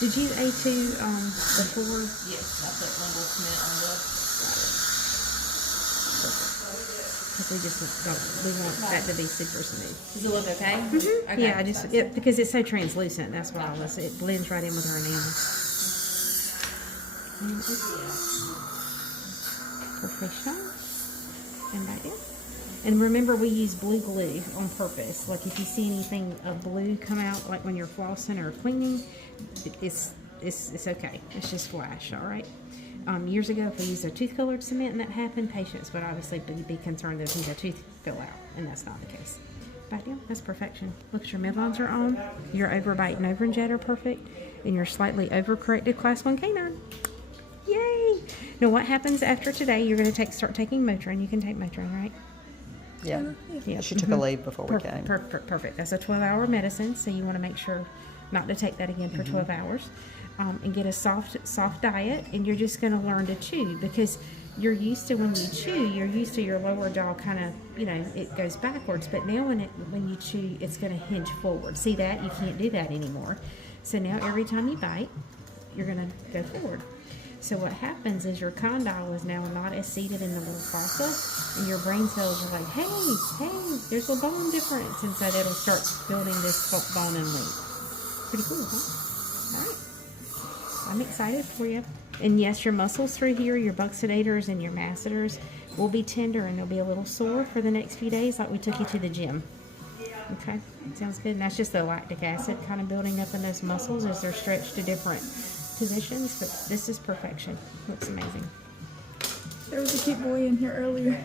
Did you A2 before? Yes, I put Lingle cement on the. Because we just don't, we want that to be super smooth. Does it look okay? Okay. Yeah, I just, because it's so translucent, that's why it blends right in with our enamel. And it's professional. And back there. And remember, we use blue glue on purpose. Like if you see anything of blue come out, like when you're flossing or cleaning, it's okay. It's just flash, all right? Years ago, if we used a tooth-colored cement and that happened, patients would obviously be concerned that their tooth fell out, and that's not the case. Back down, that's perfection. Look, your mid-lines are on, your overbite and over-inject are perfect, and your slightly overcorrected class 1 canine. Yay! Now, what happens after today? You're going to start taking Motrin. You can take Motrin, right? Yeah. Yeah. She took a leave before we came. Perfect. That's a 12-hour medicine, so you want to make sure not to take that again for 12 hours. And get a soft diet, and you're just going to learn to chew, because you're used to, when you chew, you're used to your lower jaw kind of, it goes backwards, but now when you chew, it's going to hinge forward. See that? You can't do that anymore. So now every time you bite, you're going to go forward. So what happens is your condyle is now not as seated in the little fossa, and your brain cells are like, hey, there's a bone difference, and so it'll start building this bone and loop. Pretty cool, huh? All right. I'm excited for you. And yes, your muscles through here, your buccinators and your masseters, will be tender, and they'll be a little sore for the next few days, like we took you to the gym. Okay, sounds good. And that's just the lactic acid kind of building up in those muscles as they're stretched to different positions. But this is perfection. Looks amazing. There was a cute boy in here earlier.